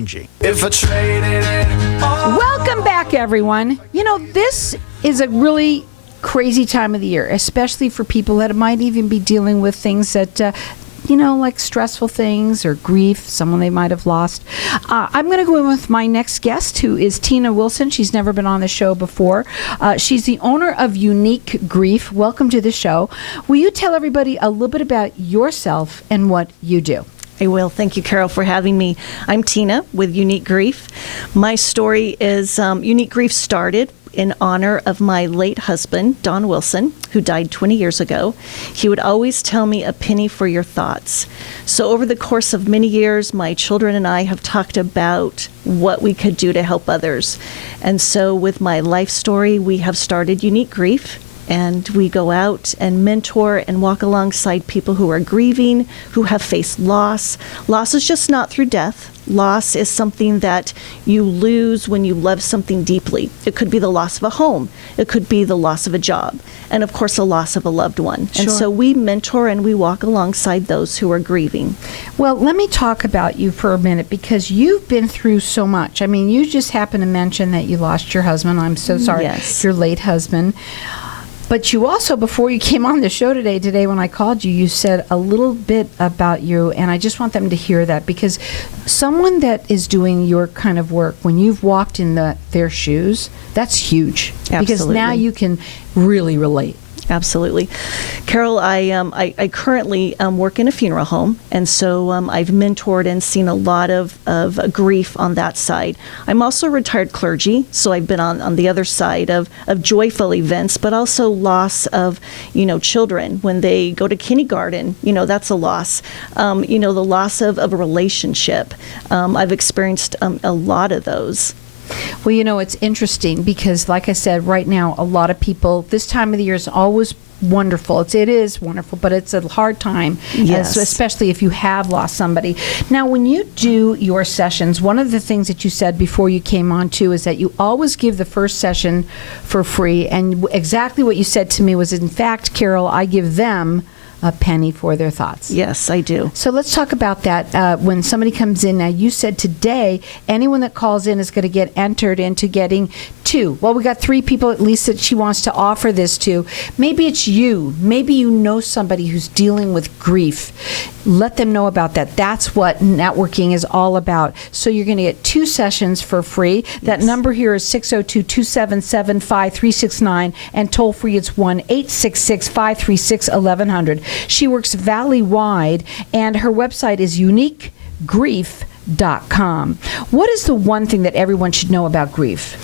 If I traded it all. Welcome back, everyone. You know, this is a really crazy time of the year, especially for people that might even be dealing with things that, like stressful things or grief, someone they might have lost. I'm going to go in with my next guest, who is Tina Wilson. She's never been on the show before. She's the owner of Unique Grief. Welcome to the show. Will you tell everybody a little bit about yourself and what you do? I will. Thank you, Carol, for having me. I'm Tina with Unique Grief. My story is Unique Grief started in honor of my late husband, Don Wilson, who died 20 years ago. He would always tell me, a penny for your thoughts. So over the course of many years, my children and I have talked about what we could do to help others. And so with my life story, we have started Unique Grief. And we go out and mentor and walk alongside people who are grieving, who have faced loss. Loss is just not through death. Loss is something that you lose when you love something deeply. It could be the loss of a home. It could be the loss of a job. And of course, the loss of a loved one. Sure. And so we mentor and we walk alongside those who are grieving. Well, let me talk about you for a minute, because you've been through so much. I mean, you just happened to mention that you lost your husband. I'm so sorry. Yes. Your late husband. But you also, before you came on the show today when I called you, you said a little bit about you, and I just want them to hear that, because someone that is doing your kind of work, when you've walked in their shoes, that's huge. Absolutely. Because now you can really relate. Absolutely. Carol, I currently work in a funeral home, and so I've mentored and seen a lot of grief on that side. I'm also retired clergy, so I've been on the other side of joyful events, but also loss of, children. When they go to kindergarten, that's a loss. The loss of a relationship. I've experienced a lot of those. Well, it's interesting because, like I said, right now, a lot of people, this time of the year is always wonderful. It is wonderful, but it's a hard time, yes. Especially if you have lost somebody. Now, when you do your sessions, one of the things that you said before you came on too is that you always give the first session for free. And exactly what you said to me was, in fact, Carol, I give them a penny for their thoughts. Yes, I do. So let's talk about that. When somebody comes in, now you said today, anyone that calls in is going to get entered into getting 2. Well, we got 3 people at least that she wants to offer this to. Maybe it's you. Maybe you know somebody who's dealing with grief. Let them know about that. That's what networking is all about. So you're going to get 2 sessions for free. That number here is 602-277-5369, and toll free it's 1-866-536-1100. She works valley-wide, and her website is uniquegrief.com. What is the one thing that everyone should know about grief?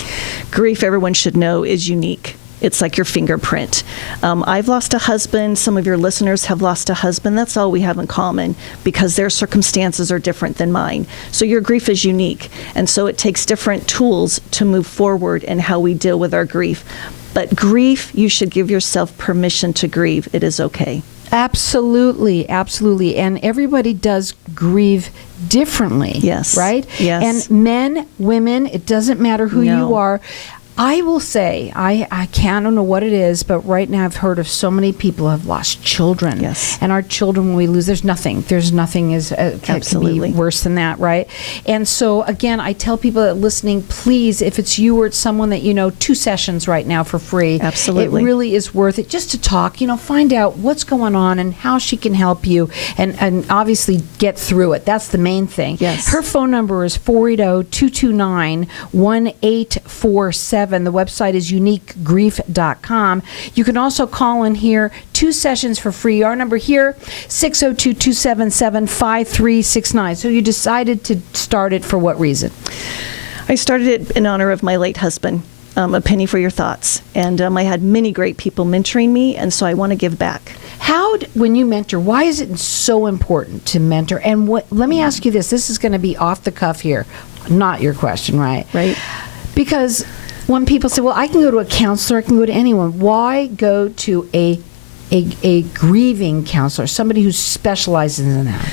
Grief, everyone should know, is unique. It's like your fingerprint. I've lost a husband. Some of your listeners have lost a husband. That's all we have in common, because their circumstances are different than mine. So your grief is unique. And so it takes different tools to move forward in how we deal with our grief. But grief, you should give yourself permission to grieve. It is okay. Absolutely, absolutely. And everybody does grieve differently. Yes. Right? Yes. And men, women, it doesn't matter who you are. I will say, I don't know what it is, but right now I've heard of so many people who have lost children. Yes. And our children, when we lose, there's nothing is can be worse than that, right? And so, again, I tell people that listening, please, if it's you or it's someone that you know, 2 sessions right now for free. Absolutely. It really is worth it just to talk, find out what's going on and how she can help you and obviously get through it. That's the main thing. Yes. Her phone number is 480-229-1847. The website is uniquegrief.com. You can also call in here, 2 sessions for free. Our number here, 602-277-5369. So you decided to start it for what reason? I started it in honor of my late husband, a penny for your thoughts. And I had many great people mentoring me, and so I want to give back. When you mentor, why is it so important to mentor? And let me ask you this. This is going to be off the cuff here. Not your question, right? Right. Because when people say, well, I can go to a counselor, I can go to anyone. Why go to a grieving counselor, somebody who specializes in that?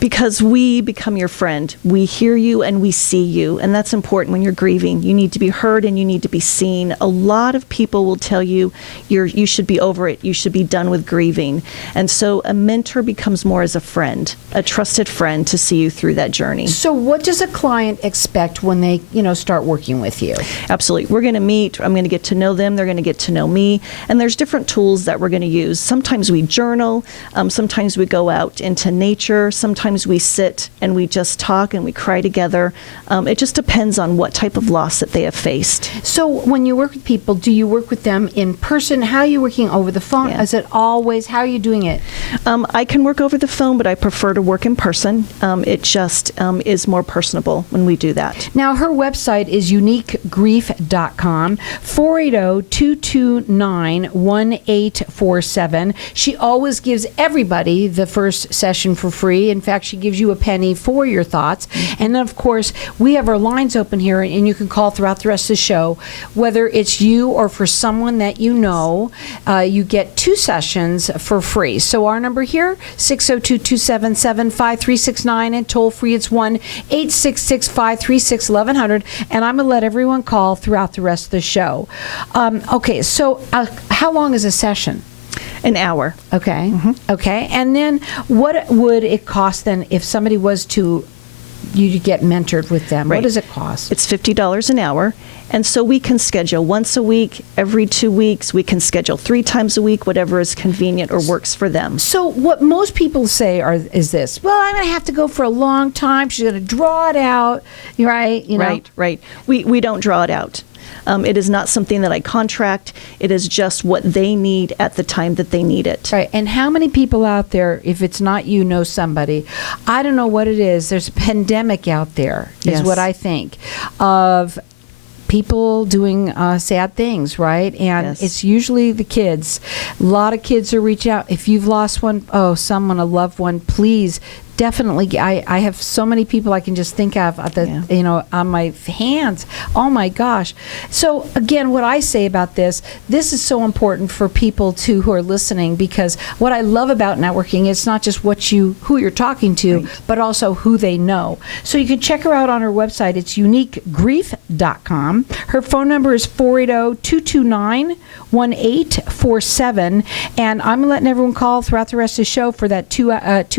Because we become your friend. We hear you and we see you. And that's important when you're grieving. You need to be heard and you need to be seen. A lot of people will tell you you should be over it. You should be done with grieving. And so a mentor becomes more as a friend, a trusted friend to see you through that journey. So what does a client expect when they, start working with you? Absolutely. We're going to meet. I'm going to get to know them. They're going to get to know me. And there's different tools that we're going to use. Sometimes we journal. Sometimes we go out into nature. Sometimes we sit and we just talk and we cry together. It just depends on what type of loss that they have faced. So when you work with people, do you work with them in person? How are you working over the phone? Yeah. Is it always, how are you doing it? I can work over the phone, but I prefer to work in person. It just is more personable when we do that. Now, her website is uniquegrief.com, 480-229-1847. She always gives everybody the first session for free. In fact, she gives you a penny for your thoughts. And then, of course, we have our lines open here, and you can call throughout the rest of the show. Whether it's you or for someone that you know, you get 2 sessions for free. So our number here, 602-277-5369, and toll free, it's 1-866-536-1100. And I'm going to let everyone call throughout the rest of the show. Okay, so how long is a session? An hour. Okay. Okay. And then what would it cost then if somebody was to get mentored with them? Right. What does it cost? It's $50 an hour. And so we can schedule once a week, every 2 weeks. We can schedule 3 times a week, whatever is convenient or works for them. So what most people say is this: well, I'm going to have to go for a long time. She's going to draw it out, right? Right. We don't draw it out. It is not something that I contract. It is just what they need at the time that they need it. Right. And how many people out there, if it's not you, know somebody? I don't know what it is. There's a pandemic out there, is Yes. what I think, of people doing sad things, right? And Yes. it's usually the kids. A lot of kids are reaching out. If you've lost someone, a loved one, please. Definitely, I have so many people I can just think of on my hands. Oh my gosh! So again, what I say about this is so important for people who are listening, because what I love about networking is not just who you're talking to, Right. but also who they know. So you can check her out on her website. It's uniquegrief.com. Her phone number is 480-229-1847, and I'm letting everyone call throughout the rest of the show for that 2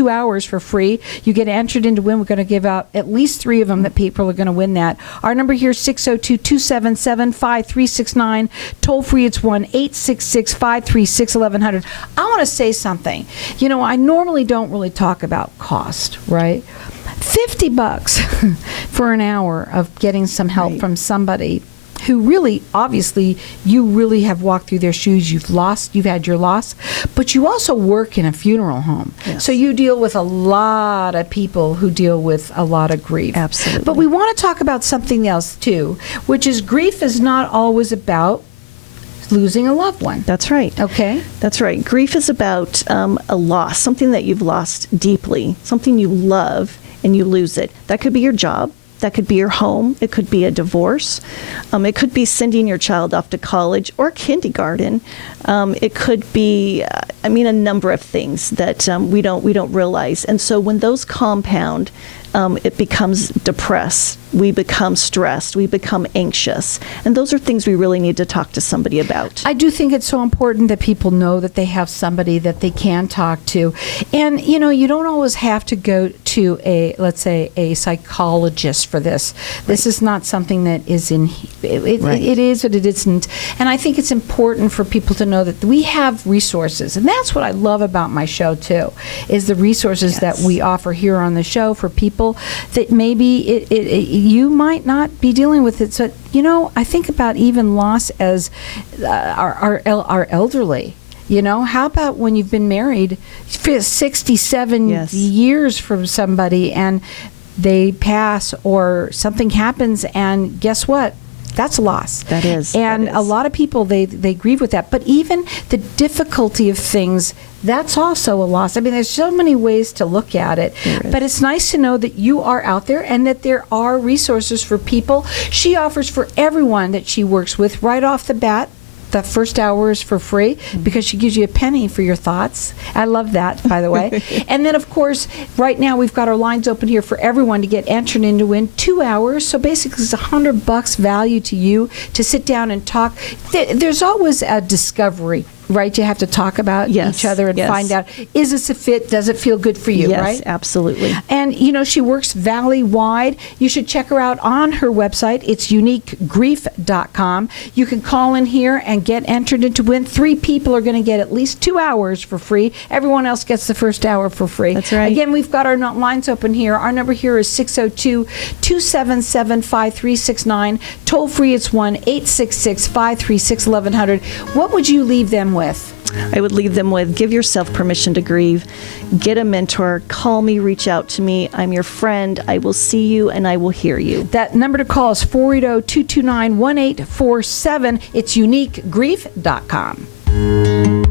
hours for free. You get entered into win. We're going to give out at least 3 of them that people are going to win that. Our number here is 602-277-5369. Toll free, it's 1-866-536-1100. I want to say something. I normally don't really talk about cost, right? $50 for an hour of getting some help Right. from somebody who really, obviously, you really have walked through their shoes. You've had your loss, but you also work in a funeral home. Yes. So you deal with a lot of people who deal with a lot of grief. Absolutely. But we want to talk about something else too, which is grief is not always about losing a loved one. That's right. Okay. That's right. Grief is about a loss, something that you've lost deeply, something you love, and you lose it. That could be your job. That could be your home. It could be a divorce. It could be sending your child off to college or kindergarten. It could be, a number of things that we don't realize. And so when those compound, it becomes depressed. We become stressed. We become anxious. And those are things we really need to talk to somebody about. I do think it's so important that people know that they have somebody that they can talk to. And, you don't always have to go to let's say, a psychologist for this. This is not something that is it is, but it isn't. And I think it's important for people to know that we have resources. And that's what I love about my show, too, is the resources that we offer here on the show for people that maybe you might not be dealing with it. So, I think about even loss as our elderly. How about when you've been married for 67 Yes. years from somebody and they pass or something happens, and guess what? That's a loss. That is. And that a is. lot of people, they grieve with that. But even the difficulty of things, that's also a loss. There's so many ways to look at it. But it's nice to know that you are out there and that there are resources for people. She offers for everyone that she works with right off the bat the first hour is for free because she gives you a penny for your thoughts. I love that, by the way. And then, of course, right now we've got our lines open here for everyone to get entered in to win 2 hours. So basically, it's $100 value to you to sit down and talk. There's always a discovery, right? You have to talk about each other and find out, is this a fit? Does it feel good for you, right? Yes, absolutely. And, you know, she works valley-wide. You should check her out on her website. It's uniquegrief.com. You can call in here and get entered into win. 3 people are going to get at least 2 hours for free. Everyone else gets the first hour for free. That's right. Again, we've got our lines open here. Our number here is 602-277-5369. Toll free, it's 1-866-536-1100. What would you leave them with? I would leave them with, give yourself permission to grieve. Get a mentor. Call me. Reach out to me. I'm your friend. I will see you and I will hear you. That number to call is 480-229-1847. It's uniquegrief.com.